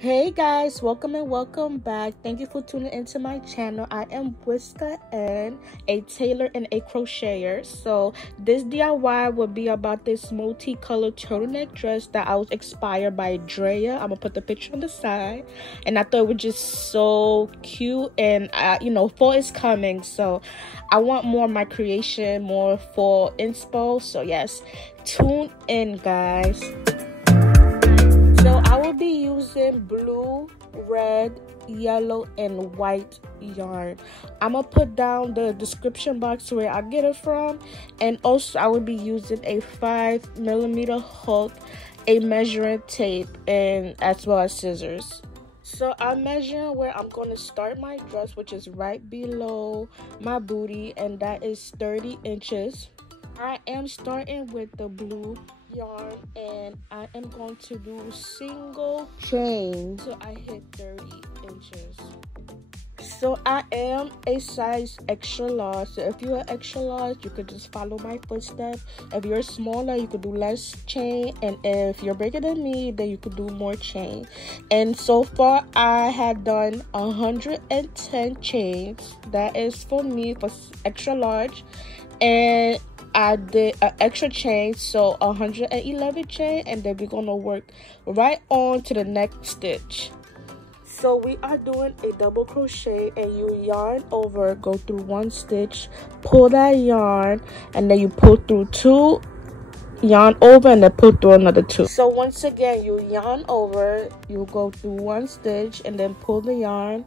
Hey guys, welcome and welcome back. Thank you for tuning into my channel. I am Whisker and a tailor and a crocheter. So this DIY will be about this multicolored turtleneck dress that I was inspired by Drea. I'm gonna put the picture on the side, and I thought it was just so cute. And fall is coming, so I want more of my creation, more fall inspo. So yes, tune in, guys. So I will be using blue, red, yellow, and white yarn. I'm gonna put down the description box where I get it from, and also I will be using a 5mm hook, a measuring tape, and as well as scissors. So I'm measuring where I'm going to start my dress, which is right below my booty, and that is 30 inches. I am starting with the blue yarn, and I am going to do single chain so I hit 30 inches. So I am a size extra large, so if you're extra large, you could just follow my footsteps. If you're smaller, you could do less chain, and if you're bigger than me, then you could do more chain. And so far I had done 110 chains. That is for me for extra large, and I did an extra chain, so 111 chain, and then we're gonna work right on to the next stitch. So we are doing a double crochet, and you yarn over, go through one stitch, pull that yarn, and then you pull through two, yarn over, and then pull through another two. So once again, you yarn over, you go through one stitch, and then pull the yarn,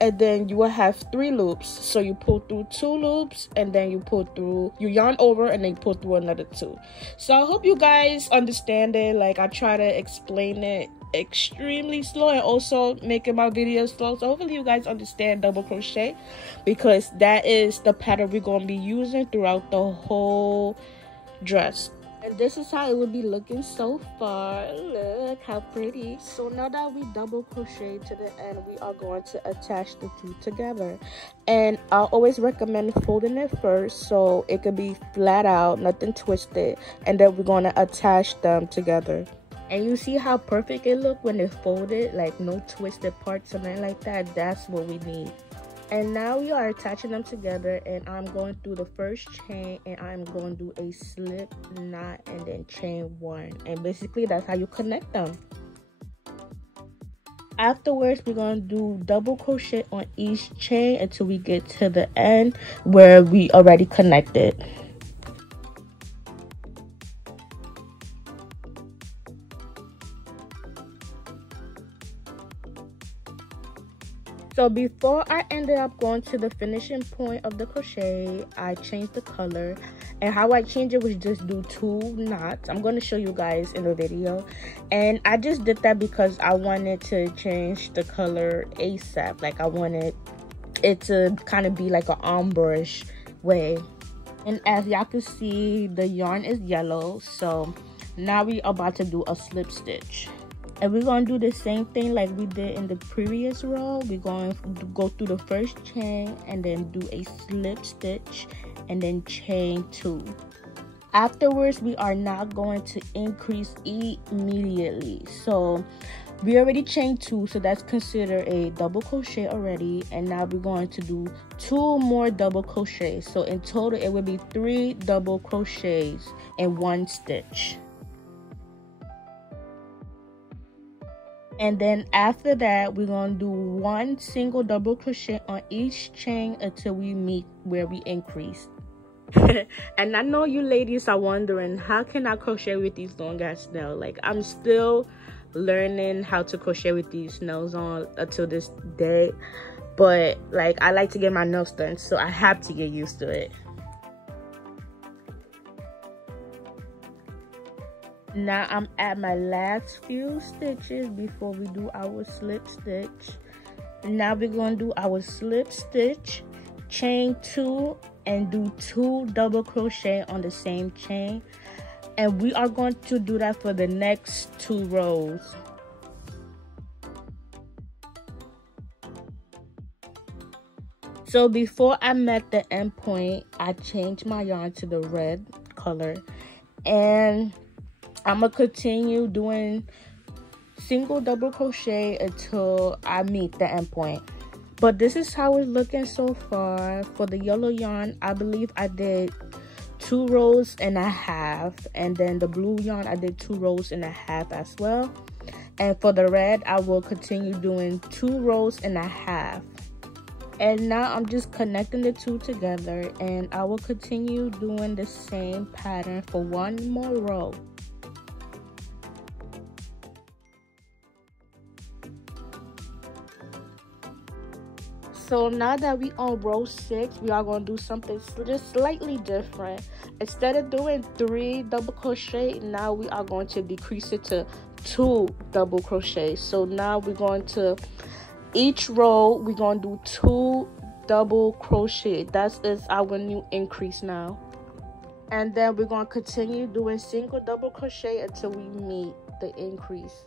and then you will have 3 loops. So you pull through 2 loops, and then you yarn over, and then you pull through another 2. So I hope you guys understand it. Like, I try to explain it extremely slow and also making my videos slow, so hopefully you guys understand double crochet, because that is the pattern we're going to be using throughout the whole dress. And this is how it would be looking so far. Look how pretty. So now that we double crochet to the end, we are going to attach the two together. And I always recommend folding it first so it could be flat out, nothing twisted, and then we're going to attach them together. And you see how perfect it looked when it's folded, like no twisted parts or nothing like that. That's what we need. And now we are attaching them together, and I'm going through the first chain, and I'm going to do a slip knot and then chain 1, and basically that's how you connect them. Afterwards, we're going to do double crochet on each chain until we get to the end where we already connected. So before I ended up going to the finishing point of the crochet, I changed the color, and how I changed it was just do 2 knots. I'm going to show you guys in the video, and I just did that because I wanted to change the color ASAP. Like, I wanted it to kind of be like an ombre-ish way. And as y'all can see, the yarn is yellow, so now we are about to do a slip stitch. And we're going to do the same thing like we did in the previous row. We're going to go through the first chain and then do a slip stitch and then chain 2. Afterwards, we are not going to increase immediately. So we already chained 2, so that's considered a double crochet already. And now we're going to do 2 more double crochets. So in total, it will be 3 double crochets in 1 stitch. And then after that, we're going to do 1 single double crochet on each chain until we meet where we increased. And I know you ladies are wondering, how can I crochet with these long ass nails? Like, I'm still learning how to crochet with these nails on until this day. But like, I like to get my nails done, so I have to get used to it. Now I'm at my last few stitches before we do our slip stitch. Now we're going to do our slip stitch, chain 2, and do 2 double crochet on the same chain. And we are going to do that for the next 2 rows. So before I met the end point, I changed my yarn to the red color, and I'm gonna continue doing single double crochet until I meet the end point. But this is how it's looking so far. For the yellow yarn, I believe I did 2 rows and a half, and then the blue yarn I did 2 rows and a half as well. And for the red, I will continue doing 2 rows and a half. And now I'm just connecting the two together, and I will continue doing the same pattern for 1 more row. So now that we on row 6, we are going to do something just slightly different. Instead of doing 3 double crochet, now we are going to decrease it to 2 double crochet. So now we're going to, each row we're going to do 2 double crochet. That is our new increase now. And then we're going to continue doing single double crochet until we meet the increase.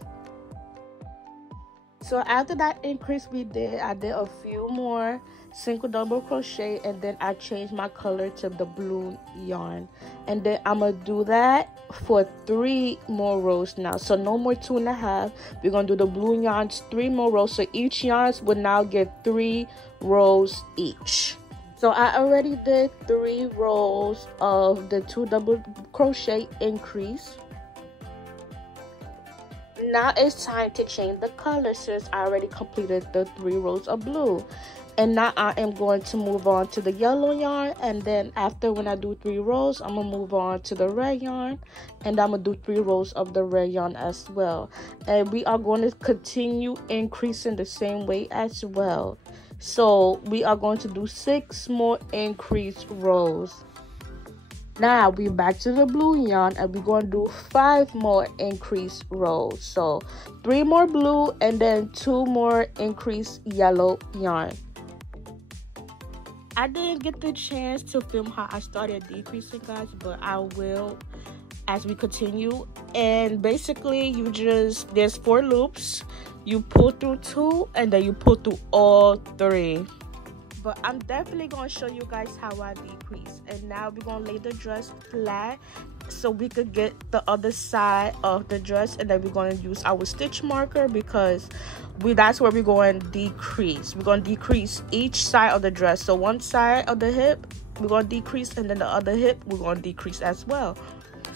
So after that increase I did a few more single double crochet, and then I changed my color to the blue yarn. And then I'm gonna do that for 3 more rows now. So no more 2 and a half. We're gonna do the blue yarns 3 more rows. So each yarns will now get 3 rows each. So I already did 3 rows of the 2 double crochet increase. Now it's time to change the color, since I already completed the 3 rows of blue. And now I am going to move on to the yellow yarn, and then after, when I do 3 rows, I'm gonna move on to the red yarn, and I'm gonna do 3 rows of the red yarn as well. And we are going to continue increasing the same way as well. So we are going to do 6 more increased rows. Now we're back to the blue yarn, and we're going to do 5 more increased rows. So 3 more blue and then 2 more increased yellow yarn. I didn't get the chance to film how I started decreasing, guys, but I will as we continue. And basically there's 4 loops. You pull through 2 and then you pull through all 3. But I'm definitely going to show you guys how I decrease. And now we're going to lay the dress flat so we could get the other side of the dress. And then we're going to use our stitch marker, because that's where we're going to decrease. We're going to decrease each side of the dress. So one side of the hip, we're going to decrease. And then the other hip, we're going to decrease as well.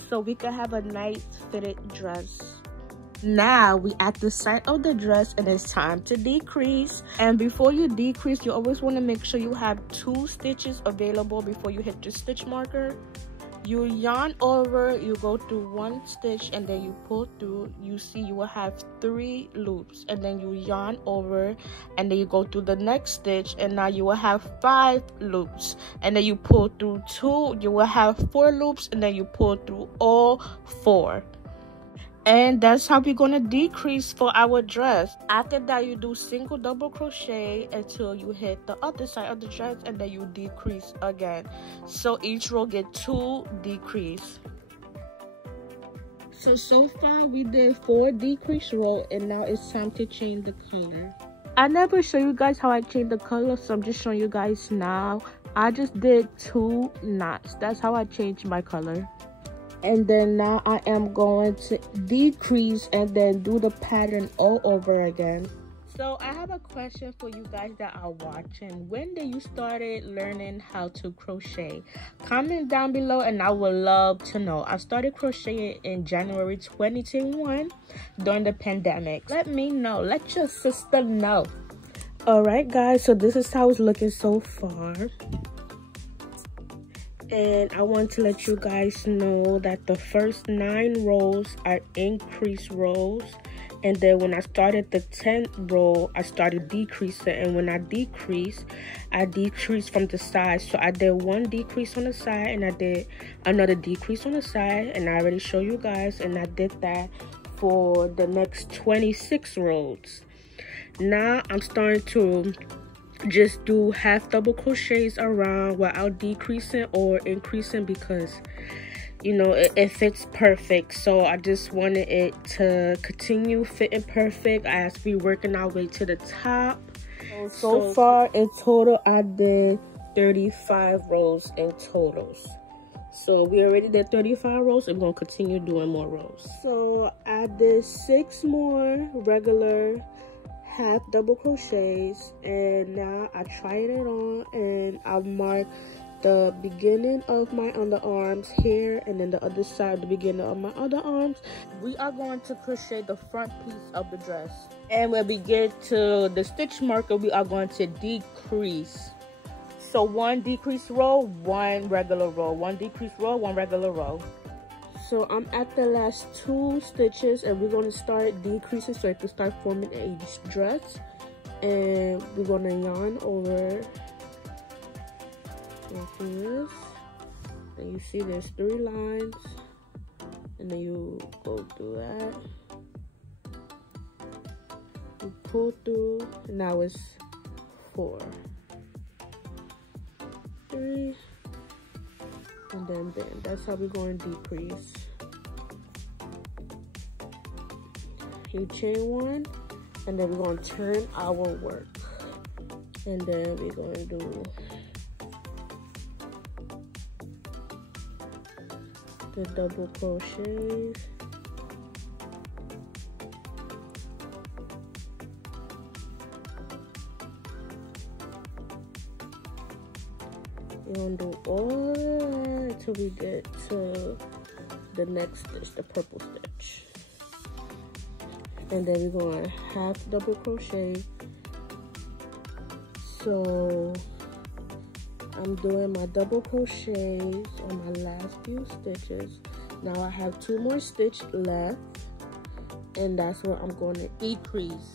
So we can have a nice fitted dress. Now we at the side of the dress, and it's time to decrease. And before you decrease, you always want to make sure you have 2 stitches available before you hit your stitch marker. You yarn over, you go through 1 stitch, and then you pull through. You see you will have 3 loops, and then you yarn over, and then you go through the next stitch, and now you will have 5 loops, and then you pull through 2. You will have 4 loops, and then you pull through all 4. And that's how we're going to decrease for our dress. After that, you do single double crochet until you hit the other side of the dress, and then you decrease again. So each row get 2 decrease. So far we did 4 decrease row, and now it's time to change the color. I never show you guys how I change the color, so I'm just showing you guys now. I just did 2 knots. That's how I changed my color. And then now I am going to decrease and then do the pattern all over again. So I have a question for you guys that are watching. When did you started learning how to crochet? Comment down below and I would love to know. I started crocheting in January 2021 during the pandemic. Let me know. Let your sister know. Alright guys, so this is how it's looking so far. And I want to let you guys know that the first 9 rows are increased rows. And then when I started the 10th row, I started decreasing. And when I decreased from the side. So I did 1 decrease on the side, and I did another decrease on the side. And I already showed you guys. And I did that for the next 26 rows. Now I'm starting to just do half double crochets around without decreasing or increasing, because you know it fits perfect. So I just wanted it to continue fitting perfect as we working our way to the top. So far in total I did 35 rows in totals. So we already did 35 rows, and we're gonna continue doing more rows. So I did 6 more regular half double crochets, and now I tried it on, and I marked the beginning of my underarms here, and then the other side, the beginning of my other arms. We are going to crochet the front piece of the dress, and when we get to the stitch marker, we are going to decrease. So 1 decrease row, 1 regular row, 1 decrease row, 1 regular row. So I'm at the last 2 stitches, and we're going to start decreasing so it can start forming a dress. And we're going to yarn over like this. And you see there's 3 lines, and then you go through that. You pull through, and now it's 4, 3. And then bam, that's how we're going to decrease. You chain 1, and then we're going to turn our work, and then we're going to do the double crochets. We're going to do all that until we get to the next stitch, the purple stitch. And then we're going to half double crochet. So I'm doing my double crochets on my last few stitches. Now I have 2 more stitches left, and that's where I'm going to decrease.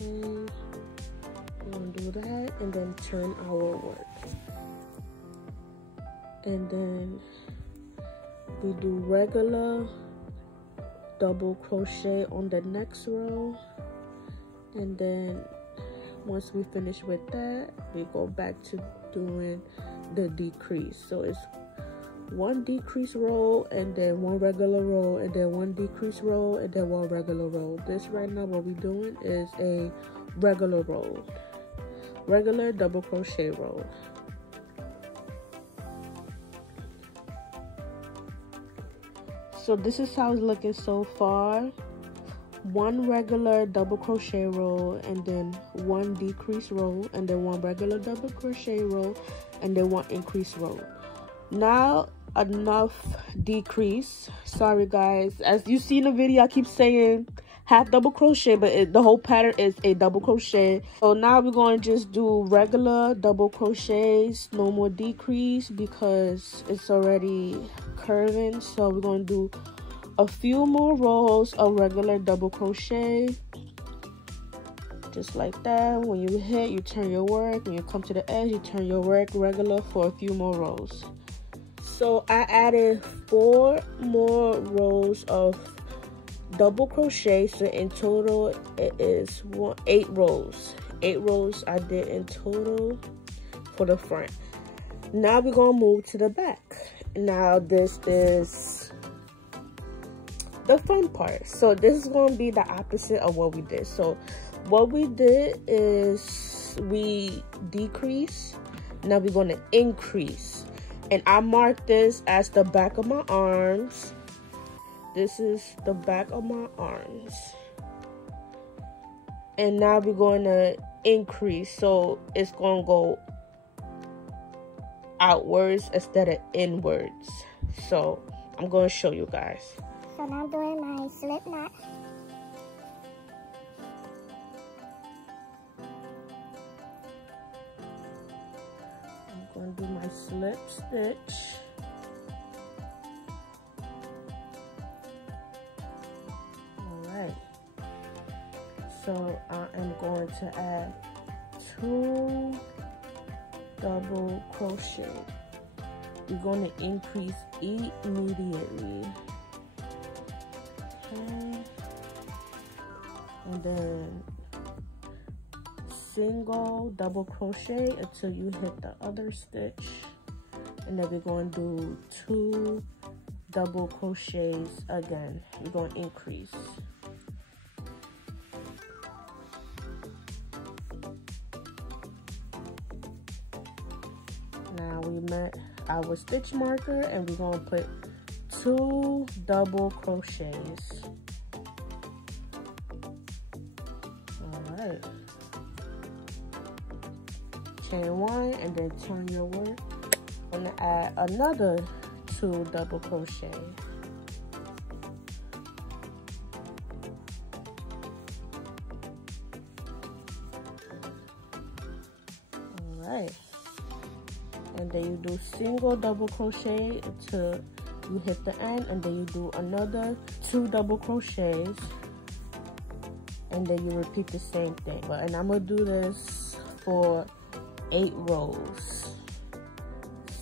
Okay, we're going to do that, and then turn our work. And then we do regular double crochet on the next row, and then once we finish with that, we go back to doing the decrease. So it's 1 decrease row, and then 1 regular row, and then 1 decrease row, and then 1 regular row. This right now, what we're doing is a regular row, regular double crochet row. So this is how it's looking so far. 1 regular double crochet row, and then 1 decrease row, and then 1 regular double crochet row, and then 1 increase row. Now enough decrease. Sorry guys, as you see in the video, I keep saying half double crochet, but the whole pattern is a double crochet. So now we're going to just do regular double crochets, no more decrease because it's already curving. So we're going to do a few more rows of regular double crochet, just like that. When you hit, you turn your work. When you come to the edge, you turn your work regular for a few more rows. So I added 4 more rows of double crochet, so in total it is 8 rows. 8 rows I did in total for the front. Now we're gonna move to the back. Now this is the fun part. So this is gonna be the opposite of what we did. So what we did is we decrease. Now we're gonna increase, and I marked this as the back of my arms. This is the back of my arms. And now we're going to increase. So it's going to go outwards instead of inwards. So I'm going to show you guys. So now I'm doing my slip knot. I'm going to do my slip stitch. So I am going to add 2 double crochet. We're going to increase immediately. Okay. And then single double crochet until you hit the other stitch. And then we're going to do 2 double crochets again. We're going to increase. we met our stitch marker, and we're gonna put 2 double crochets. All right. Chain 1 and then turn your work. I'm gonna add another 2 double crochet. Alright. And then you do single double crochet until you hit the end, and then you do another 2 double crochets, and then you repeat the same thing. And I'm gonna do this for 8 rows.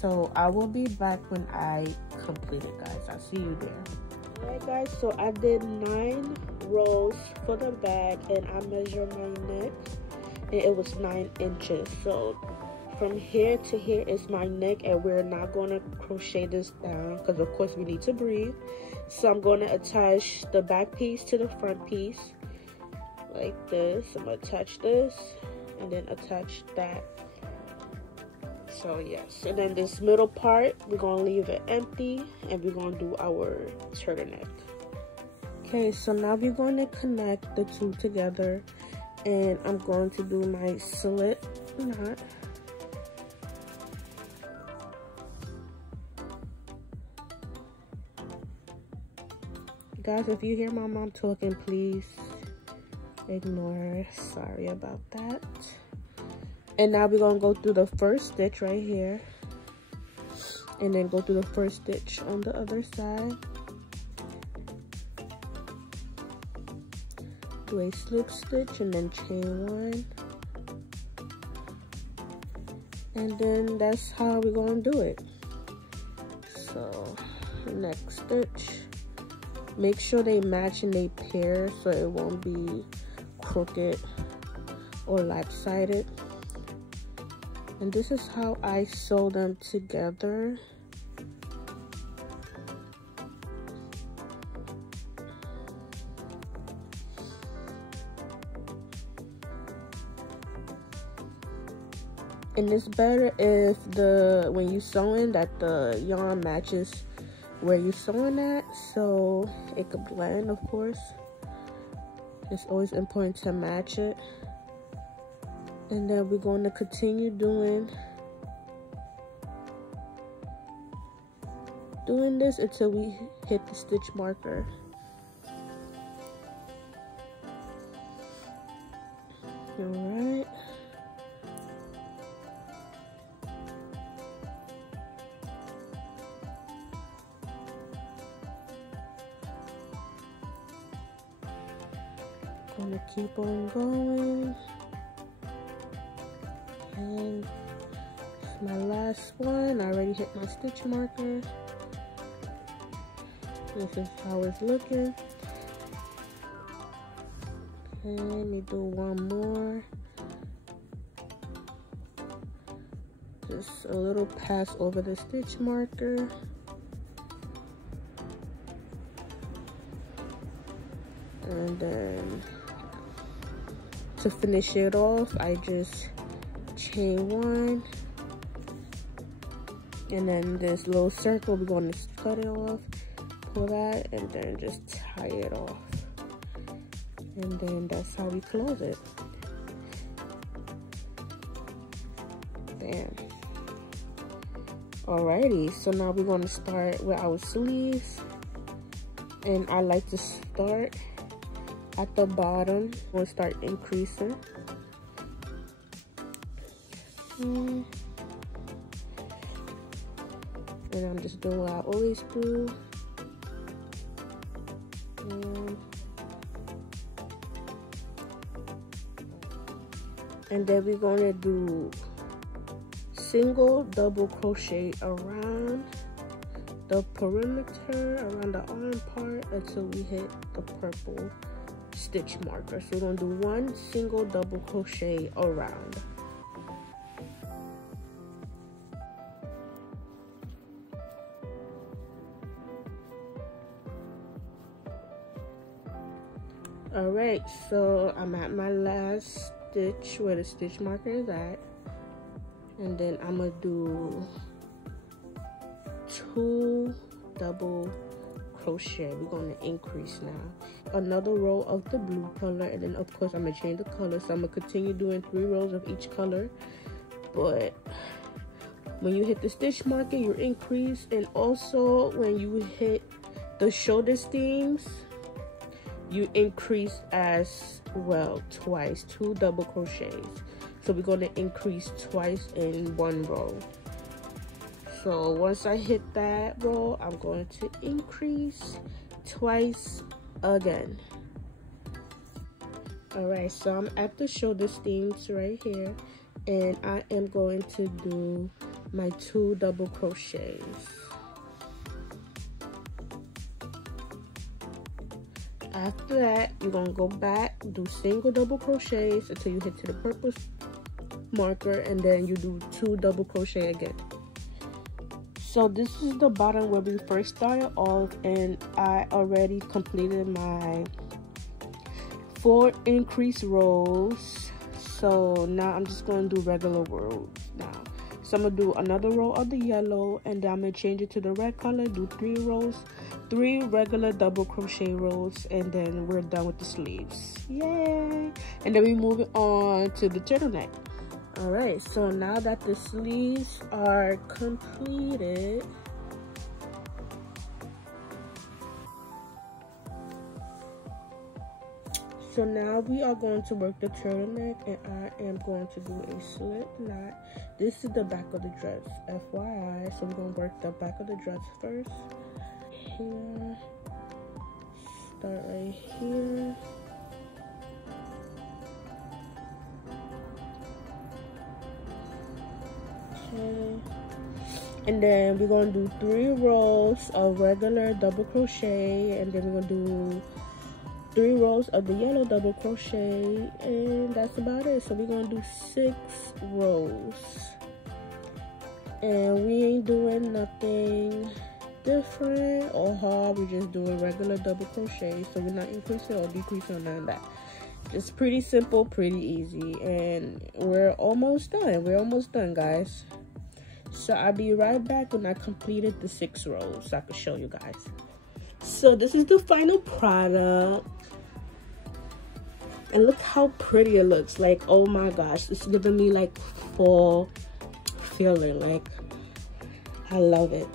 So I will be back when I complete it, guys. I'll see you there. Alright guys, so I did 9 rows for the bag, and I measured my neck, and it was 9 inches. So from here to here is my neck, and we're not going to crochet this down because of course we need to breathe. So I'm going to attach the back piece to the front piece like this. I'm going to attach this and then attach that. So yes, and then this middle part we're going to leave it empty, and we're going to do our turtleneck. Okay, so now we're going to connect the 2 together, and I'm going to do my slip knot. Guys, if you hear my mom talking, please ignore her. Sorry about that. And now we're gonna go through the first stitch right here, and then go through the first stitch on the other side. Do a slip stitch and then chain 1. And then that's how we're gonna do it. So next stitch, make sure they match and they pair so it won't be crooked or lopsided. And this is how I sew them together. And it's better if when you sewing that the yarn matches where you're sewing at, so it could blend. Of course, it's always important to match it. And then we're going to continue doing this until we hit the stitch marker. All right. Gonna keep on going, and my last one. I already hit my stitch marker. This is how it's looking. Okay, let me do one more. Just a little pass over the stitch marker. And then to finish it off, I just chain 1, and then this little circle, we're going to cut it off, pull that, and then just tie it off. And then that's how we close it. Bam. Alrighty, so now we're going to start with our sleeves, and I like to start at the bottom. We'll start increasing. And I'm just doing what I always do. And then we're going to do single double crochet around the perimeter, around the arm part, until we hit the purple stitch marker. So we're going to do 1 single double crochet around. Alright, so I'm at my last stitch where the stitch marker is at, and then I'm gonna do 2 double crochet. We're going to increase now another row of the blue color, and then of course I'm going to change the color, so I'm going to continue doing 3 rows of each color. But when you hit the stitch marker, you increase, and also when you hit the shoulder seams, you increase as well twice, 2 double crochets. So we're going to increase twice in 1 row. So once I hit that row, I'm going to increase twice again. Alright, so I'm at the shoulder seams right here, and I am going to do my 2 double crochets. After that, you're going to go back, do single double crochets until you hit to the purple marker, and then you do 2 double crochet again. So this is the bottom where we first started off, and I already completed my 4 increase rows. So now I'm just going to do regular rows now. So I'm going to do another row of the yellow, and then I'm going to change it to the red color, do 3 rows, 3 regular double crochet rows, and then we're done with the sleeves. Yay! And then we move on to the turtleneck. Alright, so now that the sleeves are completed, so now we are going to work the turtleneck, and I am going to do a slip knot. This is the back of the dress, FYI. So we're going to work the back of the dress first. Here, start right here. Okay. And then we're going to do 3 rows of regular double crochet, and then we're going to do 3 rows of the yellow double crochet, and that's about it. So we're going to do 6 rows, and we ain't doing nothing different or hard. We're just doing regular double crochet, so we're not increasing or decreasing or none of that. Just pretty simple, pretty easy, and we're almost done. We're almost done, guys. So I'll be right back when I completed the 6 rows so I can show you guys. So this is the final product, and look how pretty it looks. Like, oh my gosh, it's giving me like fall feeling. Like, I love it.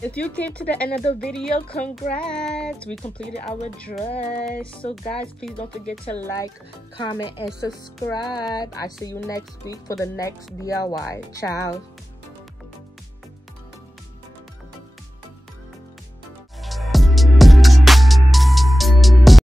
If you came to the end of the video, congrats, we completed our dress. So guys, please don't forget to like, comment, and subscribe. I see you next week for the next DIY. Ciao.